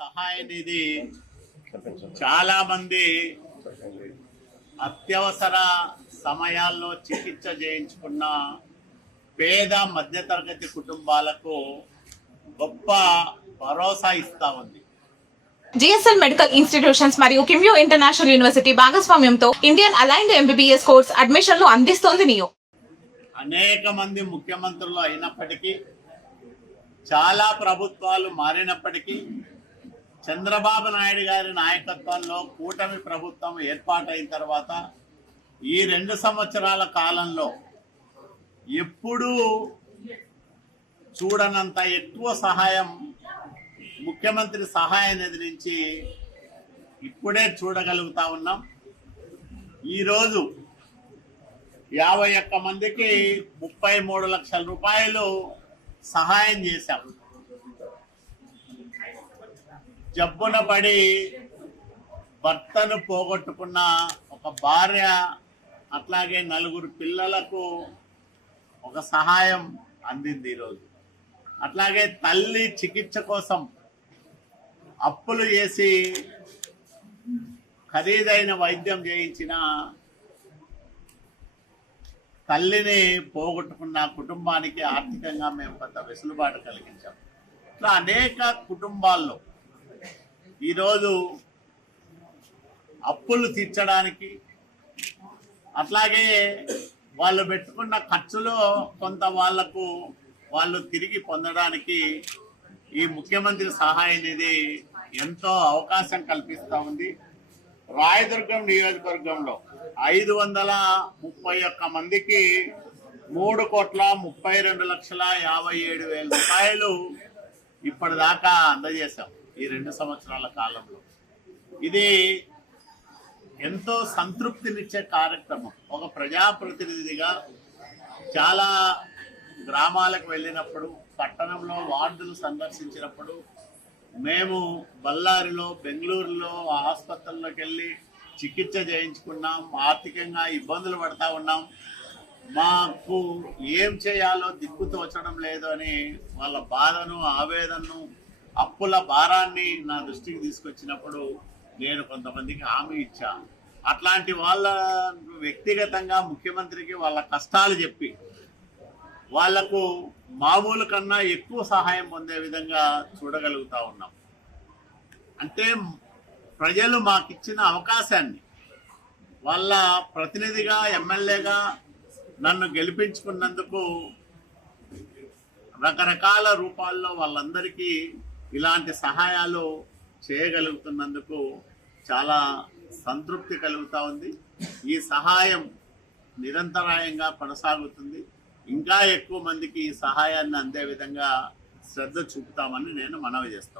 సహాయ నిధి చాలా మంది అత్యవసర సమయాల్లో చికిత్స చేయించుకున్న పేద మధ్యతరగతి కుటుంబాలకు గొప్ప భరోసా ఇస్తా ఉంది. జిఎస్ఎల్ మెడికల్ ఇన్స్టిట్యూషన్స్ మరియు కిమ్యూ ఇంటర్నేషనల్ యూనివర్సిటీ భాగస్వామ్యంతో ఇండియన్ అలైన్డ్ ఎంబీబీఎస్ కోర్స్ అడ్మిషన్లు అందిస్తోంది నియో. అనేక మంది ముఖ్యమంత్రులు అయినప్పటికీ, చాలా ప్రభుత్వాలు మారినప్పటికీ, చంద్రబాబు నాయుడు గారి నాయకత్వంలో కూటమి ప్రభుత్వం ఏర్పాటైన తర్వాత ఈ 2 సంవత్సరాల కాలంలో ఎప్పుడూ చూడనంత ఎక్కువ సహాయం ముఖ్యమంత్రి సహాయ నిధి నుంచి ఇప్పుడే చూడగలుగుతా ఉన్నాం. ఈరోజు 51 మందికి 33 లక్షల రూపాయలు సహాయం చేశాం. జబ్బున పడి భర్తను పోగొట్టుకున్న ఒక భార్య, అట్లాగే 4 పిల్లలకు ఒక సహాయం అందింది ఈరోజు. అట్లాగే తల్లి చికిత్స కోసం అప్పులు చేసి ఖరీదైన వైద్యం చేయించిన తల్లిని పోగొట్టుకున్న కుటుంబానికి ఆర్థికంగా మేము కొంత వెసులుబాటు కలిగించాం. ఇట్లా అనేక కుటుంబాల్లో ఈరోజు అప్పులు తీర్చడానికి, అట్లాగే వాళ్ళు పెట్టుకున్న ఖర్చులో కొంత వాళ్ళు తిరిగి పొందడానికి ఈ ముఖ్యమంత్రి సహాయ నిధి ఎంతో అవకాశం కల్పిస్తూ ఉంది. రాయదుర్గం నియోజకవర్గంలో 531 మందికి 3,32,57,000 రూపాయలు ఇప్పటిదాకా అందజేశాం ఈ 2 సంవత్సరాల కాలంలో. ఇది ఎంతో సంతృప్తినిచ్చే కార్యక్రమం. ఒక ప్రజాప్రతినిధిగా చాలా గ్రామాలకు వెళ్ళినప్పుడు, పట్టణంలో వార్డులు సందర్శించినప్పుడు, మేము బళ్ళారిలో, బెంగళూరులో ఆసుపత్రుల్లోకి వెళ్ళి చికిత్స చేయించుకున్నాం. ఆర్థికంగా ఇబ్బందులు పడతా ఉన్నాం, మాకు ఏం చేయాలో దిక్కు తోచడం లేదు అని వాళ్ళ బాధను, ఆవేదనను, అప్పుల భారాన్ని నా దృష్టికి తీసుకొచ్చినప్పుడు నేను కొంతమందికి హామీ ఇచ్చా. అట్లాంటి వాళ్ళ వ్యక్తిగతంగా ముఖ్యమంత్రికి వాళ్ళ కష్టాలు చెప్పి వాళ్లకు మామూలు కన్నా ఎక్కువ సహాయం పొందే విధంగా చూడగలుగుతా ఉన్నాం. అంటే ప్రజలు మాకిచ్చిన అవకాశాన్ని, వాళ్ళ ప్రతినిధిగా, ఎమ్మెల్యేగా నన్ను గెలిపించుకున్నందుకు రకరకాల రూపాల్లో వాళ్ళందరికీ ఇలాంటి సహాయాలు చేయగలుగుతున్నందుకు చాలా సంతృప్తి కలుగుతూ ఉంది. ఈ సహాయం నిరంతరాయంగా కొనసాగుతుంది. ఇంకా ఎక్కువ మందికి ఈ సహాయాన్ని అందే విధంగా శ్రద్ధ చూపుతామని నేను మనవి చేస్తాను.